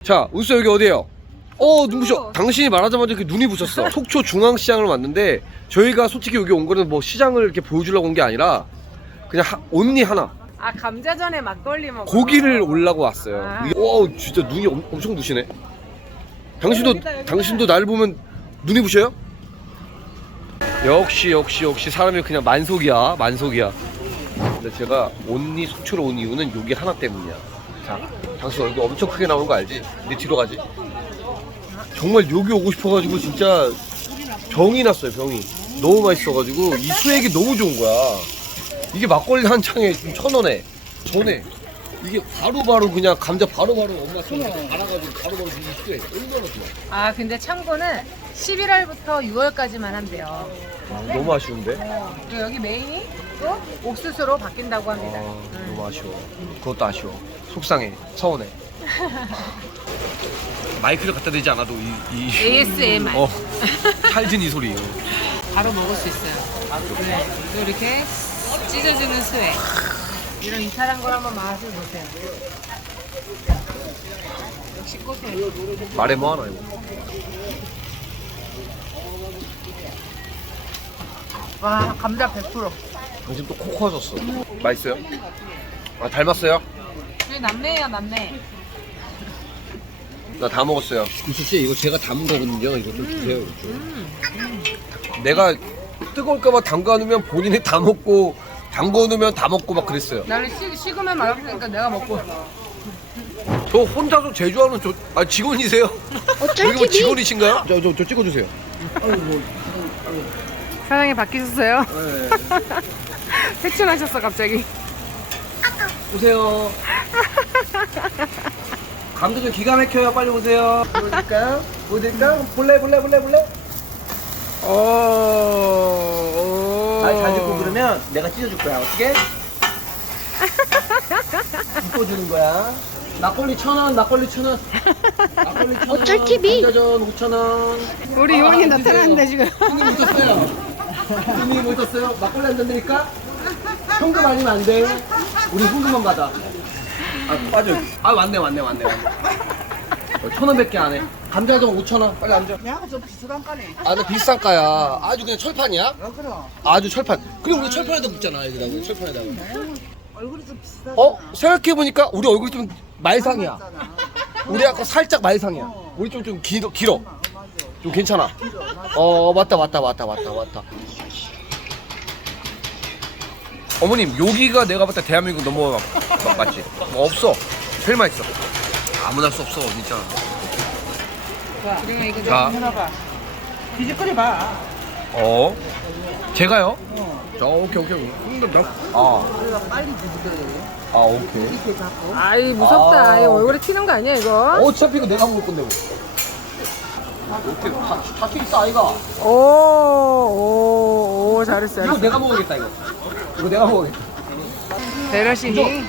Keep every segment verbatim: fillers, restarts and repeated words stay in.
자, 우수 여기 어디예요? 어, 눈부셔. 당신이 말하자마자 이렇게 눈이 부셨어. 속초 중앙시장을 왔는데 저희가 솔직히 여기 온 거는 뭐 시장을 이렇게 보여주려고 온 게 아니라 그냥 하, 온리 하나 아 감자전에 막걸리 먹어. 고기를 올라고 왔어요. 아. 와, 진짜 눈이 엄, 엄청 부시네. 당신도 여기다, 여기다. 당신도 나를 보면 눈이 부셔요? 역시 역시 역시 사람이 그냥 만속이야, 만속이야. 근데 제가 온리 속초로 온 이유는 여기 하나 때문이야. 자, 당신 얼굴 엄청 크게 나오는 거 알지? 내 뒤로 가지. 정말 여기 오고 싶어가지고 진짜 병이 났어요, 병이. 너무 맛있어가지고 이 수액이 너무 좋은 거야. 이게 막걸리 한 창에 지금 천 원에 전에 이게 바로바로 그냥 감자 바로바로 엄마 손에 갈아가지고 바로바로 주는 수액 얼마나 좋아. 아 근데 참고는 십일월부터 유월까지만 한대요. 아, 너무 아쉬운데? 그리고 여기 메인이 또 옥수수로 바뀐다고 아, 합니다. 음. 너무 아쉬워. 그것도 아쉬워. 속상해. 서운해. 마이크를 갖다 대지 않아도 이, 이 에이에스엠알. 어, 찰진 이 소리. 바로 먹을 수 있어요. 네. 또 이렇게 찢어지는 수액. 이런 이탈한 걸 한번 맛을 보세요. 역시 고소해요. 말해 뭐 하나 이거. 와 감자 백 퍼센트. 당신 또 코 커졌어. 맛있어요? 아, 닮았어요? 저희 남매예요 남매. 나 다 먹었어요. 유수 씨, 이거 제가 담은 거거든요. 이거 좀 주세요. 이거 좀. 내가 뜨거울까봐 담가 놓으면 본인이 다 먹고 담궈 놓으면 다 먹고 막 그랬어요. 나는 식, 식으면 맛없으니까 내가 먹고. 저 혼자서 제주하는 저, 아, 직원이세요? 여기 뭐 직원이신가요? 저, 저, 저 찍어주세요. 사장님 바뀌셨어요? 네. 회춘하셨어 갑자기. 오세요. 감도 좀 기가 막혀요. 빨리 오세요. 보여드릴까요? 보여드릴까요? 볼래, 볼래, 볼래, 볼래? 오. 오. 말 잘 듣고 그러면 내가 찢어줄 거야. 어떻게? 묶어주는 거야. 막걸리 천 원, 막걸리 천 원. 막걸리 천 원. 어쩔 티비? 감자전 오천 원. 우리 요원이 나타났는데 지금. 손님 오셨어요. 손님 오셨어요. 막걸리 한 잔 드릴까? 현금 아니면 안 돼. 우리 현금만 받아. 아, 빠져. 아, 왔네, 왔네, 왔네, 왔네. 어, 천 원밖에 안 해. 감자전 오천 원. 빨리 앉아. 야, 좀 비싼 까네. 아, 나 비싼 가야. 아주 그냥 철판이야? 어, 그럼. 아주 철판. 그리고 우리 철판에다 묻잖아, 여기다가. 우리 철판에다가. 얼굴이 좀 비싸. 어? 생각해보니까 우리 얼굴이 좀 말상이야. 우리 아까 살짝 말상이야. 우리 좀, 좀 길어, 길어. 좀 괜찮아. 어, 맞다, 맞다, 맞다, 맞다, 맞다. 어머님, 여기가 내가 봤을 때 대한민국 넘어 맞, 맞지? 뭐 없어. 제일 맛있어. 아무나 할 수 없어, 진짜. 그러면 이거 자, 해봐봐. 뒤집거리 봐. 어? 제가요? 자, 오케이, 오케이. 음, 나- 아, 우리가 빨리 뒤집거려. 아, 오케이. 이렇게 잡고. 아이 무섭다. 아. 이 얼굴에 튀는 거 아니야 이거? 어차피 이거 내가 먹을 건데 뭐. 어떻게 다, 다 튀겼어, 아이가. 오, 오, 잘했어. 이거 잘했어. 내가 먹어야겠다, 이거. 이거 내가 먹어야겠다. 배려심이.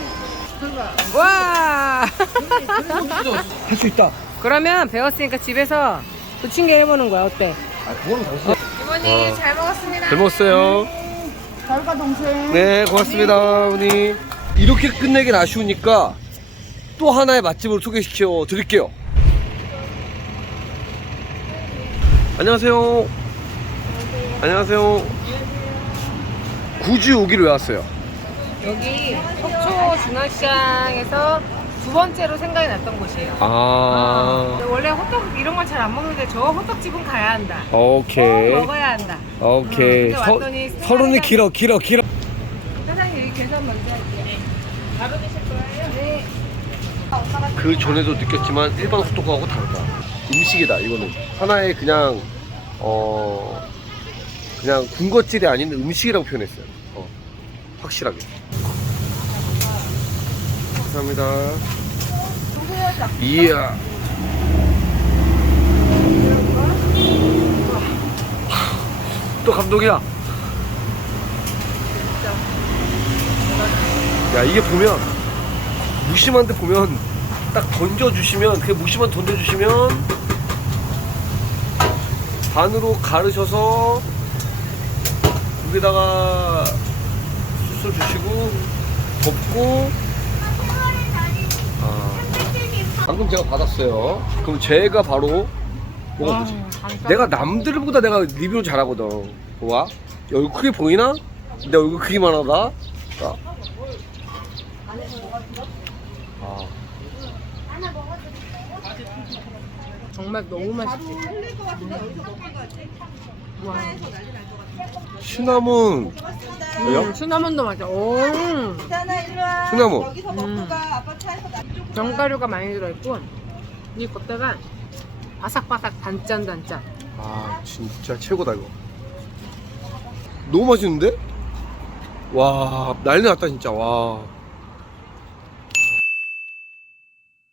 와. 할 수 있다. 그러면 배웠으니까 집에서 부침개 해보는 거야. 어때? 아, 그거는 당신. 이모님 잘 먹었습니다. 잘 먹었어요. 잘가 동생. 네, 고맙습니다, 어머니. 이렇게 끝내긴 아쉬우니까 또 하나의 맛집을 소개시켜 드릴게요. 안녕하세요. 안녕하세요. 굳이 오기로 왜 왔어요? 여기 속초 중앙시장에서 두 번째로 생각이 났던 곳이에요. 아, 원래 호떡 이런 건 잘 안 먹는데 저 호떡집은 가야 한다. 오케이. 꼭 먹어야 한다. 오케이. 음, 근데 왔더니 서, 서른이 길어, 길어, 길어. 사장님 여기 계산 먼저 할게요. 바로 드실 거예요? 네. 그 전에도 느꼈지만 일반 호떡하고 다르다. 음식이다, 이거는. 하나의 그냥, 어, 그냥 군것질이 아닌 음식이라고 표현했어요. 어, 확실하게. 감사합니다. 이야. 또 감동이야. 야, 이게 보면 무심한데 보면 딱 던져주시면 그 무심한 던져주시면 반으로 가르셔서 여기다가 소스 주시고 덮고 아, 방금 제가 받았어요. 그럼 제가 바로 먹어보지. 아, 내가 남들보다 내가 리뷰를 잘하거든. 봐. 얼굴 크게 보이나? 내 얼굴 크기만 하다. 자. 아. 정말 너무 맛있지. 와. 시나몬. 음, 시나몬도 맛있어. 오. 시나몬. 음. 견과류가 많이 들어있고 이 겉에가 바삭바삭 단짠단짠. 아 진짜 최고다 이거. 너무 맛있는데? 와 난리 났다 진짜. 와.